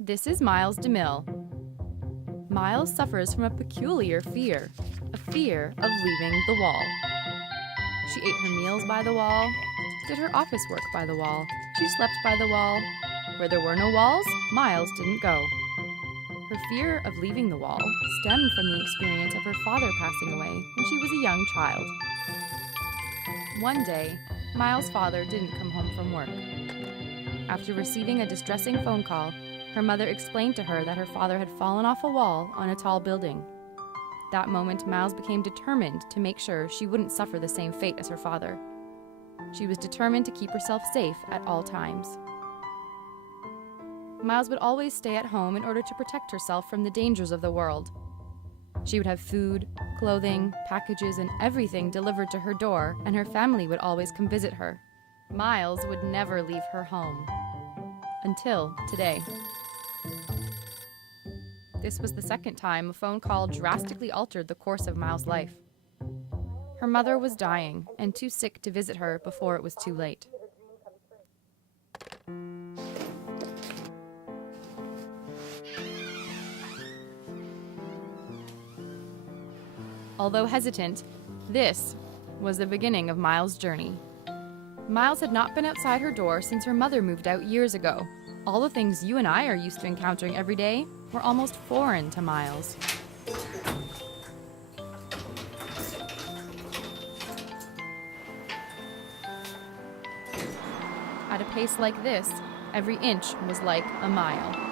This is Miles DeMille. Miles suffers from a peculiar fear, a fear of leaving the wall. She ate her meals by the wall, did her office work by the wall, she slept by the wall. Where there were no walls, Miles didn't go. Her fear of leaving the wall stemmed from the experience of her father passing away when she was a young child. One day, Miles' father didn't come home from work. After receiving a distressing phone call, her mother explained to her that her father had fallen off a wall on a tall building. That moment, Miles became determined to make sure she wouldn't suffer the same fate as her father. She was determined to keep herself safe at all times. Miles would always stay at home in order to protect herself from the dangers of the world. She would have food, clothing, packages, and everything delivered to her door, and her family would always come visit her. Miles would never leave her home. Until today. This was the second time a phone call drastically altered the course of Miles' life. Her mother was dying and too sick to visit her before it was too late. Although hesitant, this was the beginning of Miles' journey. Miles had not been outside her door since her mother moved out years ago. All the things you and I are used to encountering every day were almost foreign to Miles. At a pace like this, every inch was like a mile.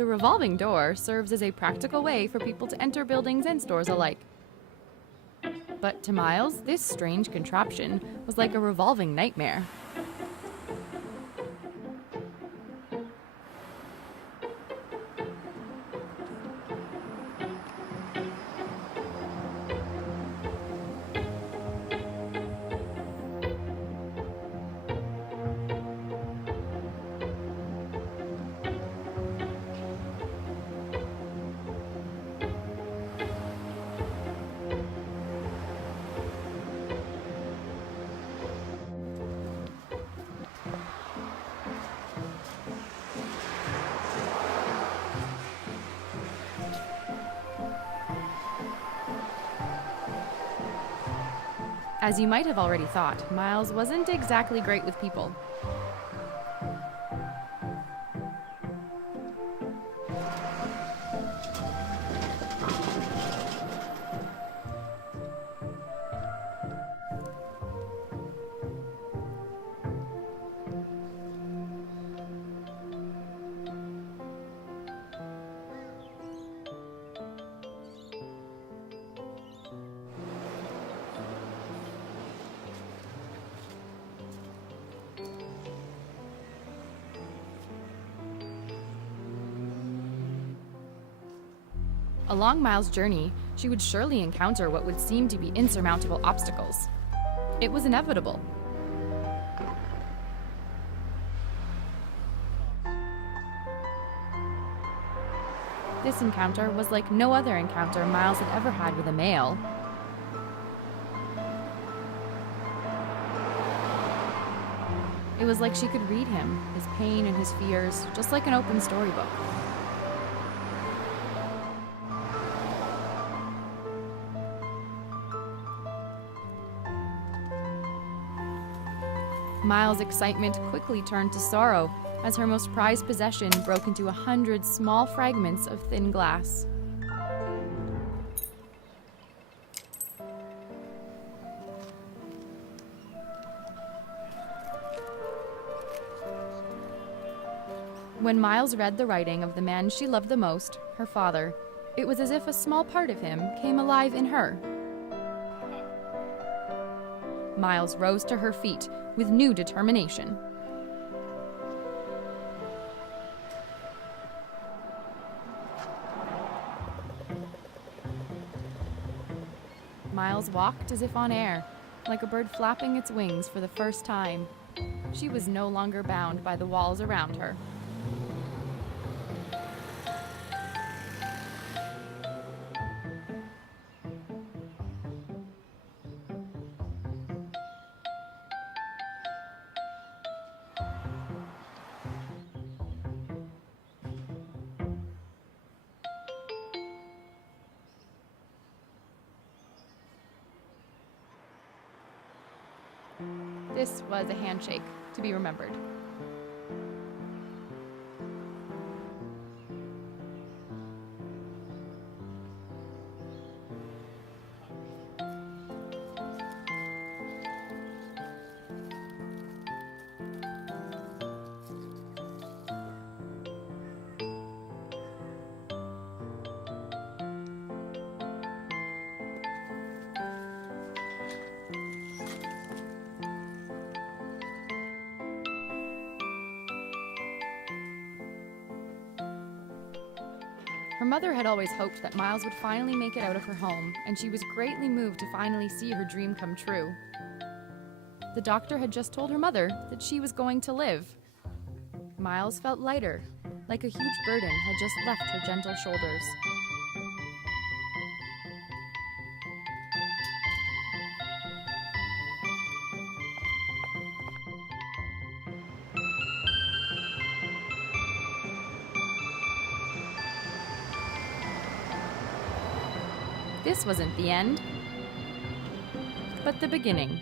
The revolving door serves as a practical way for people to enter buildings and stores alike. But to Miles, this strange contraption was like a revolving nightmare. As you might have already thought, Miles wasn't exactly great with people. Along Miles' journey, she would surely encounter what would seem to be insurmountable obstacles. It was inevitable. This encounter was like no other encounter Miles had ever had with a male. It was like she could read him, his pain and his fears, just like an open storybook. Miles' excitement quickly turned to sorrow as her most prized possession broke into 100 small fragments of thin glass. When Miles read the writing of the man she loved the most, her father, it was as if a small part of him came alive in her. Miles rose to her feet with new determination. Miles walked as if on air, like a bird flapping its wings for the first time. She was no longer bound by the walls around her. This was a handshake to be remembered. Her mother had always hoped that Miles would finally make it out of her home, and she was greatly moved to finally see her dream come true. The doctor had just told her mother that she was going to live. Miles felt lighter, like a huge burden had just left her gentle shoulders. This wasn't the end, but the beginning.